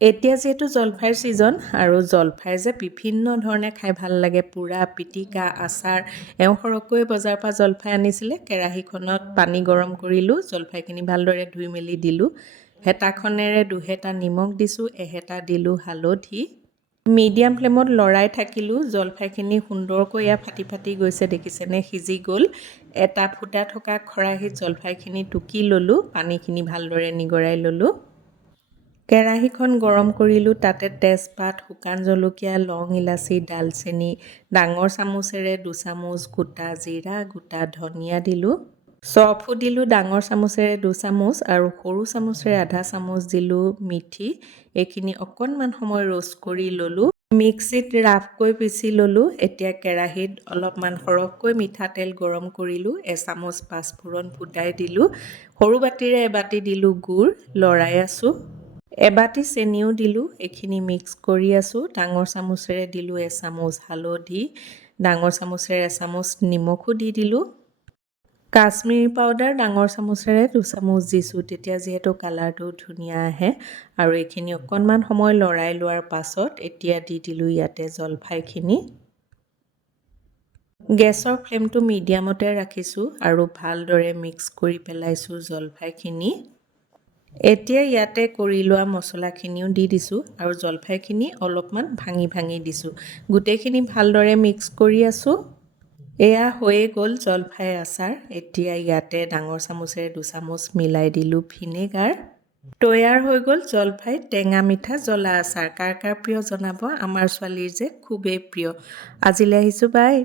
এতিয়া যেহেতু জলফাইৰ ছিজন আৰু জলফাই যে বিভিন্ন ধৰণে খাই ভাল লাগে, পোৰা, পিটিকা, আচাৰ। এওঁ সৰহকৈ বজাৰৰ পৰা জলফাই আনিছিলে। কেৰাহীখনত পানী গৰম কৰিলোঁ, জলফাইখিনি ভালদৰে ধুই মেলি দিলোঁ। হেতাখনেৰে দুহেটা নিমখ দিছোঁ, এহেটা দিলোঁ হালধি। মিডিয়াম ফ্লেমত লৰাই থাকিলোঁ। জলফাইখিনি সুন্দৰকৈ ফাটি ফাটি গৈছে, দেখিছেনে, সিজি গ'ল। এটা ফুটা থকা খৰাহীত জলফাইখিনি টুকি ল'লোঁ, পানীখিনি ভালদৰে নিগৰাই ল'লোঁ। কেৰাহীখন গৰম কৰিলোঁ, তাতে তেজপাত, শুকান জলকীয়া, লং, ইলাচি, ডালচেনি, ডাঙৰ চামুচেৰে 2 চামুচ, গোটা জিৰা, গোটা ধনিয়া দিলোঁ। চফো দিলোঁ ডাঙৰ চামুচেৰে 2 চামুচ আৰু সৰু চামুচেৰে আধা চামুচ দিলোঁ মিঠি। এইখিনি অকণমান সময় ৰ'ষ্ট কৰি ল'লোঁ। মিক্সিত ৰাফকৈ পিচি ল'লোঁ। এতিয়া কেৰাহীত অলপমান সৰহকৈ মিঠাতেল গৰম কৰিলোঁ। এচামুচ পাঁচফোৰণ ফুটাই দিলোঁ। সৰু বাতিৰে এবাতি দিলোঁ গুড়, লৰাই আছোঁ। এবাতি চেনিও দিলোঁ। এইখিনি মিক্স কৰি আছোঁ। ডাঙৰ চামুচেৰে দিলোঁ এচামুচ হালধি, ডাঙৰ চামুচেৰে এচামুচ নিমখো দি দিলোঁ। কাশ্মীৰী পাউডাৰ ডাঙৰ চামুচেৰে 2 চামুচ দিছোঁ, তেতিয়া যিহেতু কালাৰটো ধুনীয়া আহে। আৰু এইখিনি অকণমান সময় লৰাই লোৱাৰ পাছত এতিয়া দি দিলোঁ ইয়াতে জলফাইখিনি। গেছৰ ফ্লেমটো মিডিয়ামতে ৰাখিছোঁ আৰু ভালদৰে মিক্স কৰি পেলাইছোঁ জলফাইখিনি। এতিয়া ইয়াতে কৰি লোৱা মছলাখিনিও দি দিছোঁ আৰু জলফাইখিনি অলপমান ভাঙি ভাঙি দিছোঁ। গোটেইখিনি ভালদৰে মিক্স কৰি আছোঁ। এয়া হৈয়ে গ'ল জলফাই আচাৰ। এতিয়া ইয়াতে ডাঙৰ চামুচেৰে 2 চামুচ মিলাই দিলোঁ ভিনেগাৰ। তৈয়াৰ হৈ গ'ল জলফাই টেঙা মিঠা জ্বলা আচাৰ। কাৰ কাৰ প্ৰিয় জনাব, আমাৰ ছোৱালীৰ যে খুবেই প্ৰিয়। আজিলৈ আহিছোঁ, বাই।